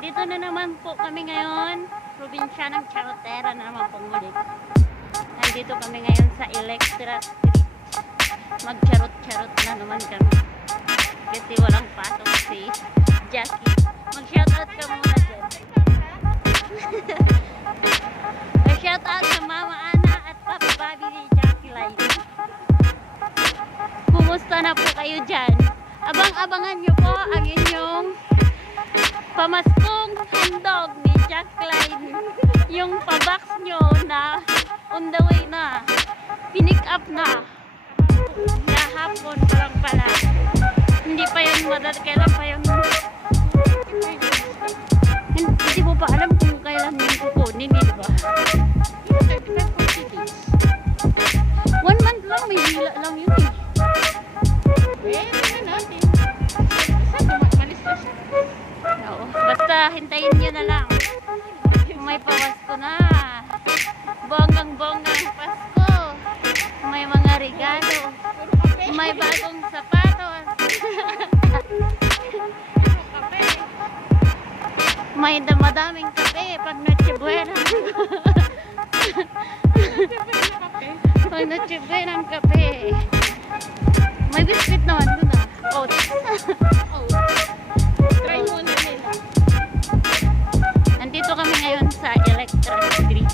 Nandito na naman po kami ngayon. Probinsya ng Charotera na naman pong muli. Nandito kami ngayon sa Electra Street. Mag-charot-charot na naman kami. Kasi walang pasok si Jackie. Mag-shoutout ka muna dyan. Mag-shoutout sa Mama Ana at Papa Bobby ni Jackie Lai. Kumusta na po kayo dyan? Abang-abangan nyo po ang inyong pamaskong handog ni Jack Klein. Yung pabox nyo na on the way na. Pinick up na. Kahapon parang pala. Hindi pa yun kailan pa yun. Hindi mo pa alam kung kailan yung kukunin, di ba? 1 month lang, may hila lang yun eh. Oo, basta hintayin nyo na lang. May pawasko na. Bonggang-bonggang Pasko. May mga regalo. May bagong sapatos. May madaming kape pag Noche Buena. May Noche Buena ang kape. May biscuit naman doon ah. Oats. Try muna nila. Nandito kami ngayon sa Electra Street.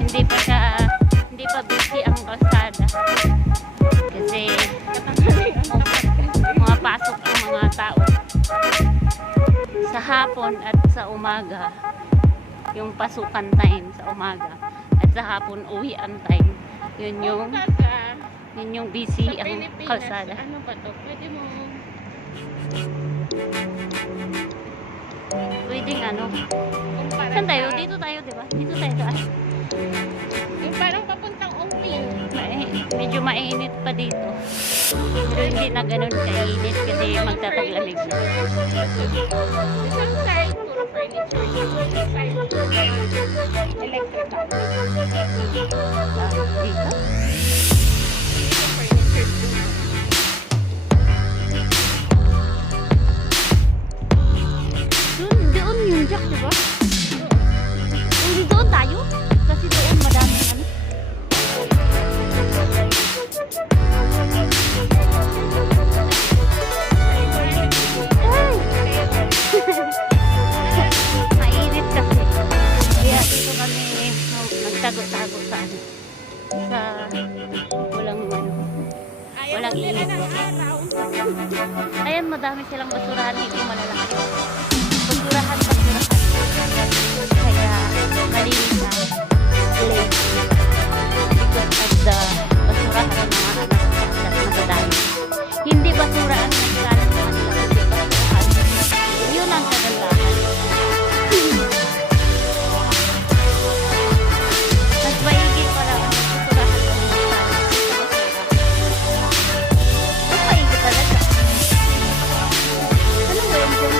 Hindi pa busy ang kalsada. Kasi mga pasok ang mga tao. Sa hapon at sa umaga. Yung pasukan time sa umaga. At sa hapon uwian time. Yun yung busy ang kalsada. Ano ba to? Pwede mo pwedeng ano? Saan tayo? Dito tayo, diba? Dito tayo tayo. yung parang papuntang Ongping. Medyo mainit pa dito. Pero hindi na ganun kainit kasi magtataglamig na. Isang side, puro furniture. Isang side, electrical. Dito? Doon yung Jack, diba? Hindi doon tayo? Kasi doon madami ano. Mainit kasi. Kaya dito kami nagtago-tago sa ano. Sa walang ano. Walang init. Ayan, madami silang basurahan dito malalaki. Basurahan. Kaya malinis na. Because of the basurahan ng mga anak na madami. Hindi basura ang nagkalat ng kanila. Hindi basurahan. Yun ang kagandahan. Mas maigit pala ang basurahan ng mga basura. Mas maigit talaga. Ano ba yun dyan?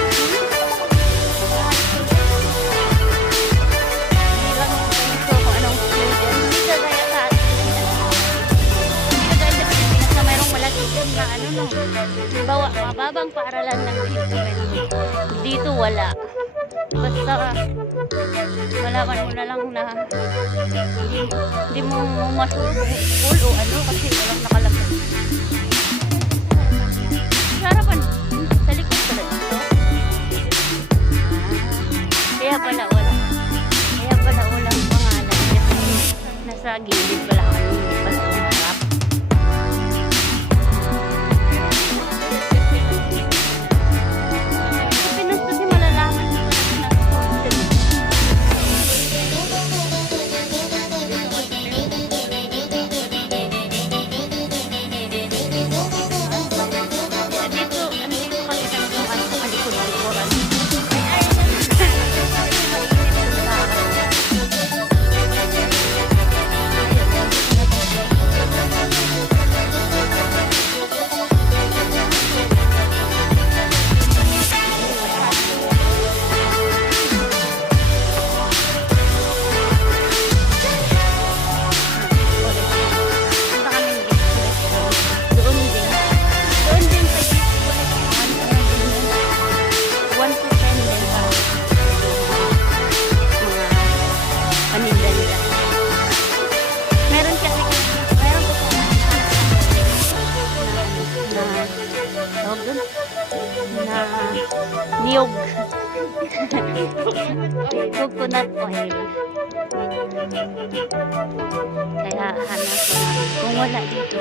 Mababang paaralan ng dito wala. Basta malaman mo na lang na hindi mo masul o ano kasi walang nakalagay. Sa harapan, sa likod pala dito. Kaya pala walang pangalan kasi nasa gilid pala kami pas harap. na niyog. Coconut oil. Kaya hanap ko na. Kung wala dito,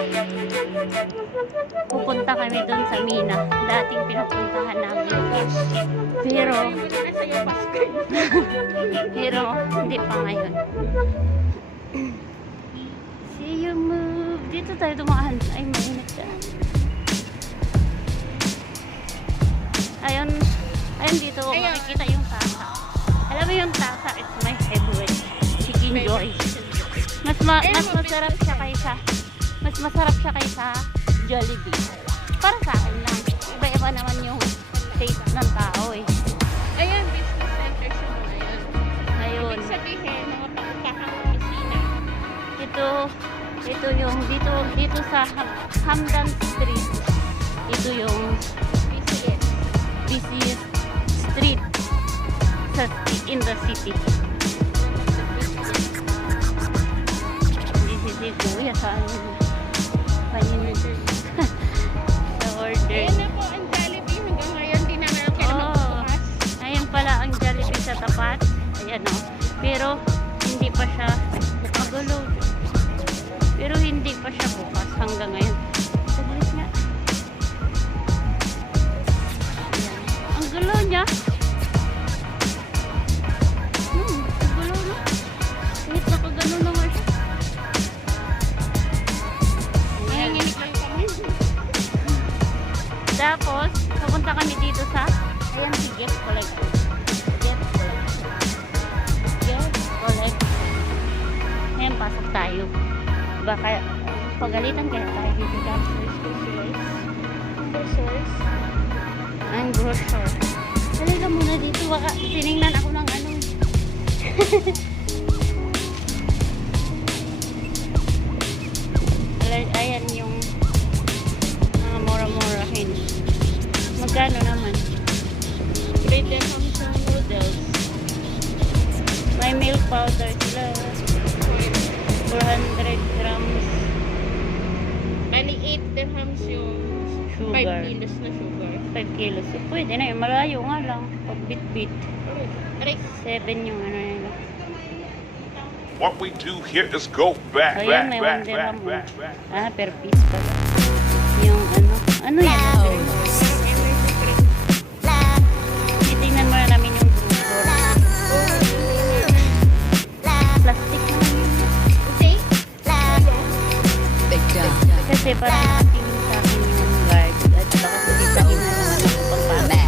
pupunta kami doon sa Mina. Dating pinupuntahan namin. Pero, Nasa iyo, basket. pero hindi pa ngayon. See you move. Dito tayo dumaan. Ay, mainit siya. Ayun, ayun dito Ayun. makikita yung tasa. Alam mo yung tasa, it's my favorite. Chicken Joy. Mas masarap siya kaysa Jollibee. Para sa akin lang. Iba-iba naman yung taste ng tao eh. Ayan, business center siya mo ngayon. Ayun. Ibig sabihin, mga pangkakang opisina. Ito yung dito sa Hamdan Street. Ito yung BCS. busiest street in the city. This is it. Kuya, saan yun? Panin sa order. Ayan na po ang Jollibee. Hanggang ngayon, di naman ang kailangan Oh, magbukas. ayun pala ang Jollibee sa tapat. Ayan o. Pero hindi pa siya magulo. Pero hindi pa siya bukas hanggang ngayon. Saglit nga. Ayan. Ang gulo niya. Ang gulo na. Kahit nakagano naman siya. Ayan. Nanginginig lang kami. Tapos, pupunta kami dito sa ayan si Get Collect. Get Collect. Ayan, pasok tayo. Baka pagalitan kaya tayo dito sa groceries. Ang grocer. Dali ka muna dito. Baka tinignan ako ng ano. Ayan yung mga mura-murahin. Magkano naman? 3 dirhams ang noodles. May milk powder sila. 400 grams Bali, 8 dirhams yung 5 sugar. kilos na sugar. 5 kilos. So, pwede na yun. Malayo nga lang. Pag bit-bit. Aray, 7 yung ano nila. What we do here is go back, So, yan, may 1 back, dirham. back, back, back. Ah, per piece pala. Yung ano. Ano yan? Titingnan muna namin yung brochure. Plastic naman yun. okay. Kasi parang tingin sa akin yung guard. At baka sabihin na naman ako pagpapit.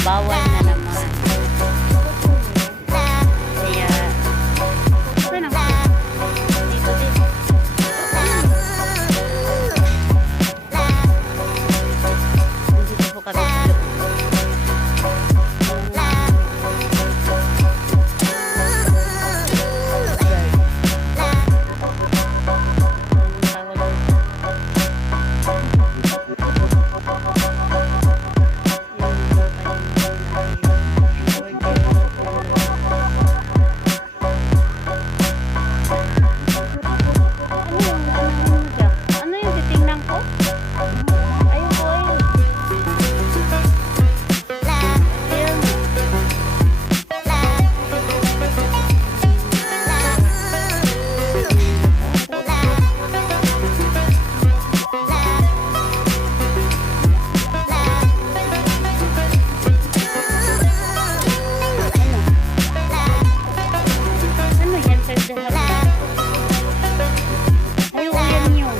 Bawal na naman. Kaya, saan ako? Dito din. Dito po kami sa loob. Anong tawag dito? Ano yung titingnan ko? Ayun po, ayun. Ayun. Ano yan, sir? Ayun, yan yun.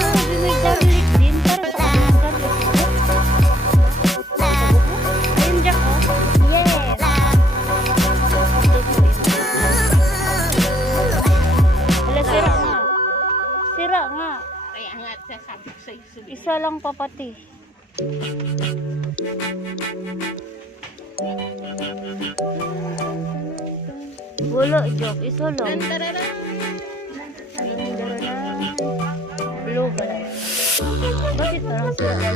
Grabe, may garlic din. Para sa ano, garlic. Ayun, Jack, oh. Yes. Wala, sira nga. Sira nga. Kaya nga, sasabi ko sa iso. Isa lang pa pati. Wala, joke. Isa lang. Tantarara. Blue pala. Bakit parang sira?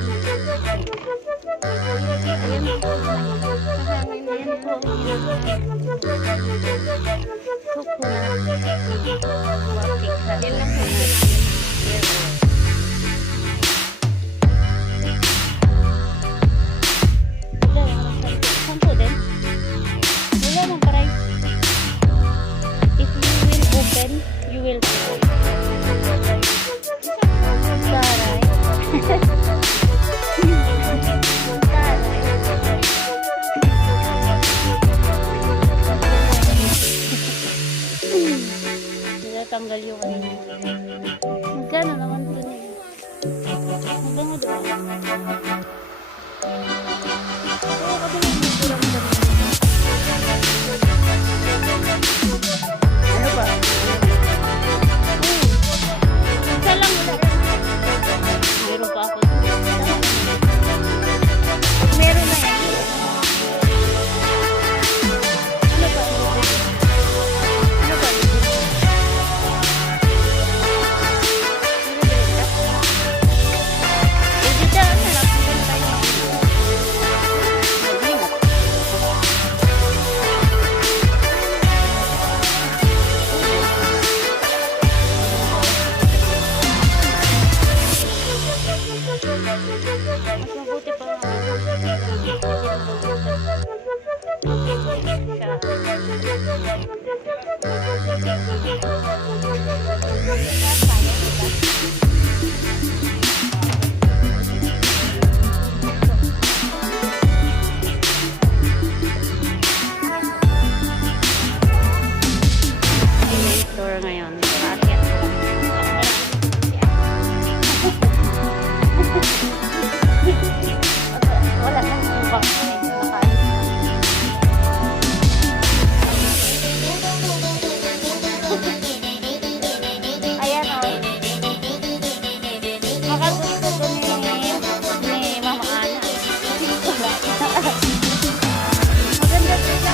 Ayan po. Ayan po. Coconut. Wapik. Sabi lang po natin. natanggal yung ano. Magkano naman ito niya? Magkano doon? Oo, kasi nagmumuram-dam na. Ano ba? Isa lang wala. Meron pa ako. Meron na yan. Ano ba? Ano ba? Store ngayon. Aakyat ko lang. Wala nang ibang nakaalis na. Ayan o. Makagusto ko ni Mama Ana. Maganda siya.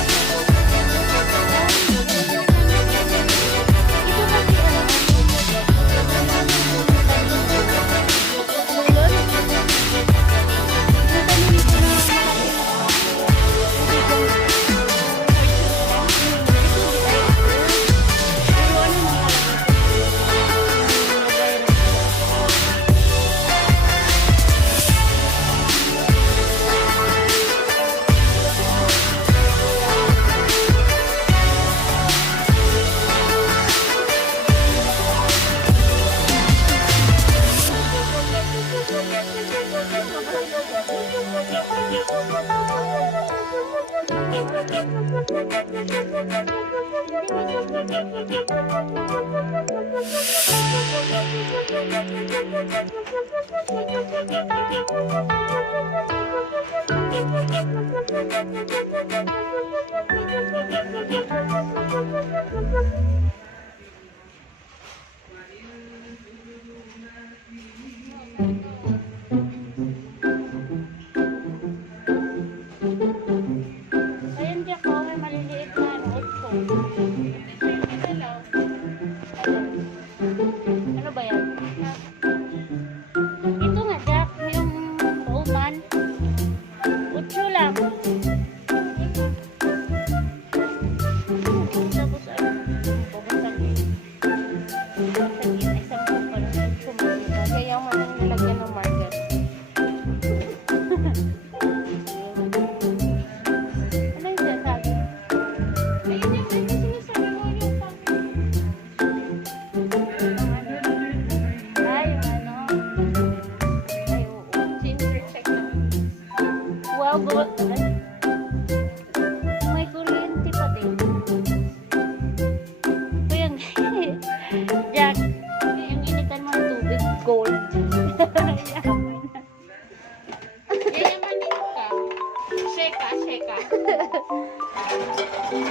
Ayan dyan ko, may maliliit na upo. Ano ba yan? Ito nga, Jack, yung Oman. 8 lang. Tapos ay, pabasag eh. Pabasag yun, ay 10 pa lang. Kaya man ang nilagyan ng marker. Ano yung sinasabi? Ayun yung sinasabi mo yung Ay, yung ano? Ay, oo. check na. Wow, good. May kuryente pa din. Ito yung Jack, yung initan mo ng tubig, gold. Yayamanin ka. Sheka.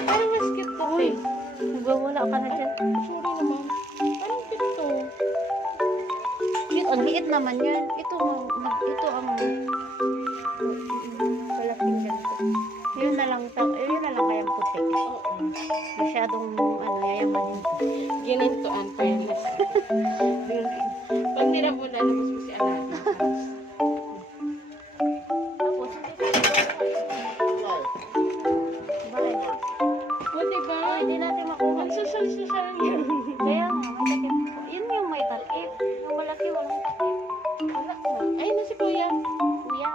Ay, mas cute to. Uy, nagwawala ka na dyan. Sorry naman. Parang dito. Ang liit naman yan. Ito ang kalaking ganito. Yun na lang kayang puti. Oo. Masyadong yayamanin. Ginintuan, fairness. Pag nila mo na, labas mo si Alana. Tapos, bye. O, diba? Hindi natin makuha. Ang susal-susal yun. Kaya nga, may takip. Yun yung may takip. Yung malaki, walang takip. Wala ko. Ay, na si Kuya. Kuya.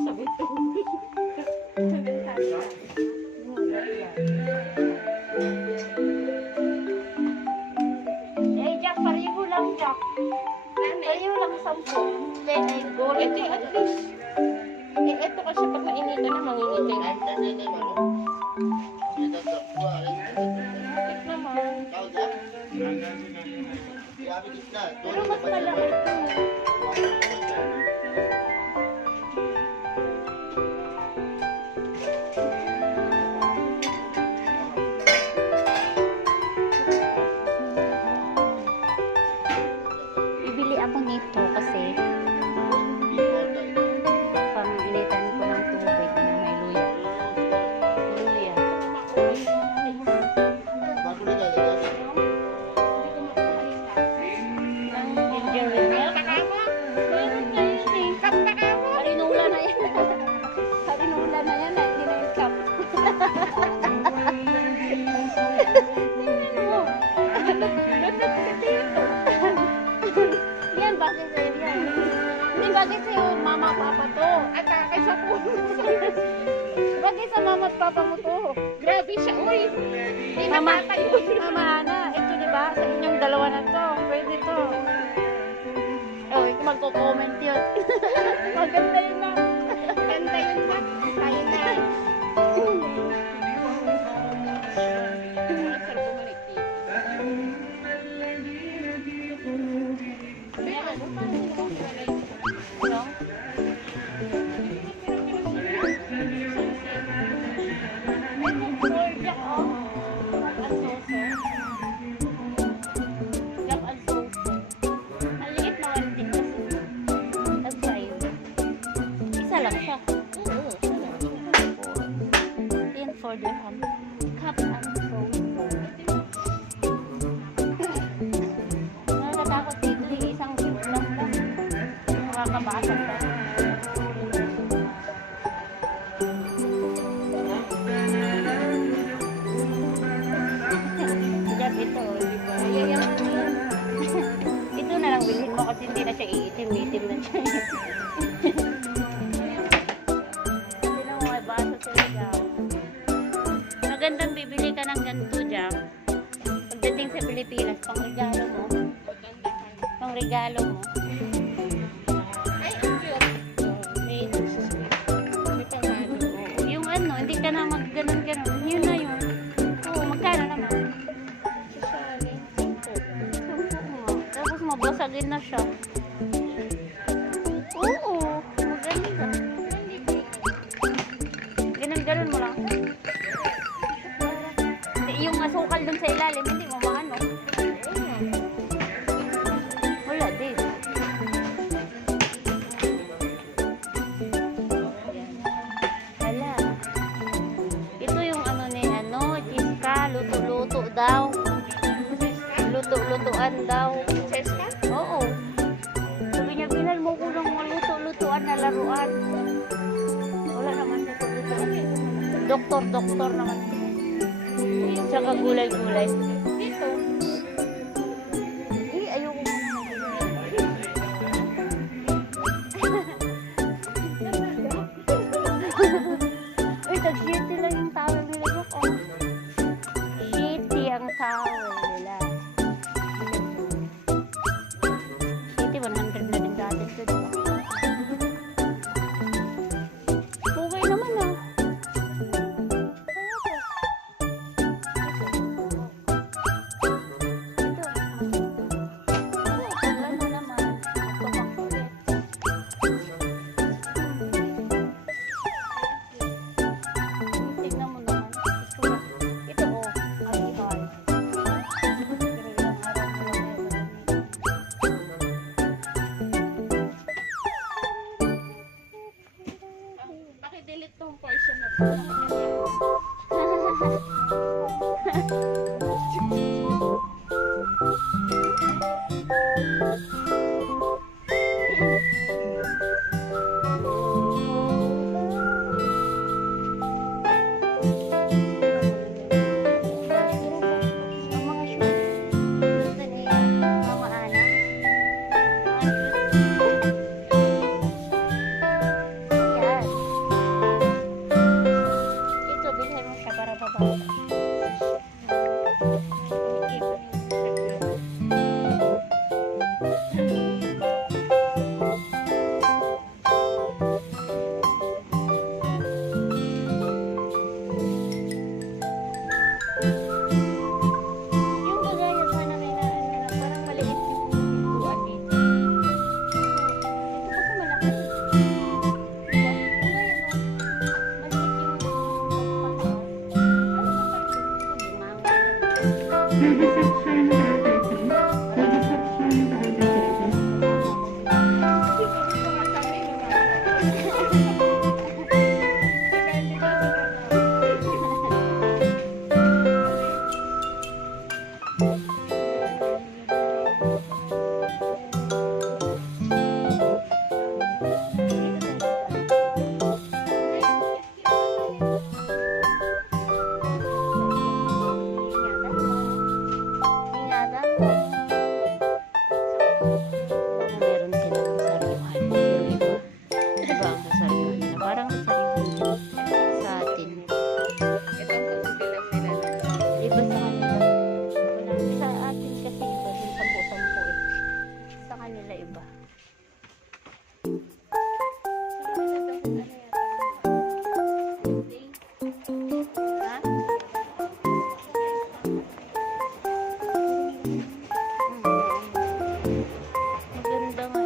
Sabi to. Eh, Jack, pariho lang, Jack. Pariho lang 10. Then, ay, gold. Ito, at least. Ito kasi pag nainitan na, mangingitin. Pero mas malaki ito. Bibili ako nito kasi pang initan ko ng tubig na may luya. Luya. Ang ginger with milk. Meron nga yun eh. Harinula na yan. Harinula na yan. Hindi na yung cup. Tingnan mo. Dapat kasi ito. Yan, bakit sa'yo yan? Hindi, bakit sa'yo mama, papa to? At kay sa puso. Bakit sa mama at papa mo to? Grabe siya, uy. Hindi Mama, nakatayo. Mama Ana, ito diba? Sa inyong dalawa na to. Pwede to. Oh, magko-comment yun. Maganda yun na. Ganda yun ba? Tayo na. No? Jack and Soso. Maliit na one din kasi. Tag-5. Isa lang siya. Yan 4 dirham. Cup and Soso. Nakakatakot dito. Isang chip lang ba? Nakakabasag ba? Jack ito. Ito na lang bilhin mo kasi hindi na siya iitim-itim na siya. Hindi na may baso sila daw. Magandang bibili ka ng ganito, Jack. Pagdating sa Pilipinas, pang regalo mo. Pang regalo mo. Ay, ang cute. May nagsusweet. May pangano. Yung ano, hindi ka na mag-ganon-ganon. Yun na yun. Oo, magkano naman? Susali. Simple. Tapos mabasagin na siya. Oo, maganda. Ganun-ganon mo lang. Yung asukal dun sa ilalim, hindi mo maano. Wala din. Hala. Ito yung ano ni ano, Chiska, luto-luto daw. Luto-lutuan daw. Cheska? Oo. Sabi niya, bilal mo ko ng mga luto-lutuan na laruan. Wala naman luto-lutuan. Doktor naman. Tsaka gulay-gulay. Dito. Ayoko mo Uy, tag-shitty lang yung towel nila. Look, oh. Shitty ang towel nila. Shitty, 100 na din dati ito, diba? Okay naman, ah. Paki-delete tong portion na to. Ang mga shoes. Gusto ni Mama Ana. Yan. Ito, bilhin mo siya para babae. Meron silang sariwan. Yung iba. Iba ang sasariwan nila. Parang sasariwan din sa atin. Ito ang pagsilang nila. Iba sa kanila. Wala. Sa atin kasi iba. Yung 10-10 eh. Sa kanila iba. Ha? Maganda nga.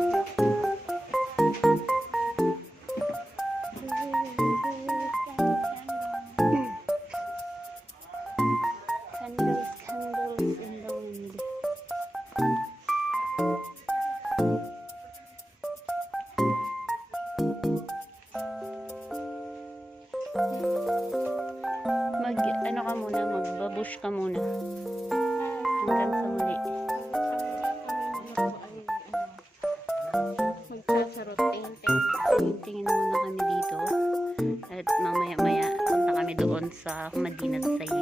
Candles, candles in the wind. Ano ka muna, magbabush ka muna. Hanggang sa muli. Magkasarot. Tingin muna kami dito. At mamaya-maya punta kami doon sa Madinat Said.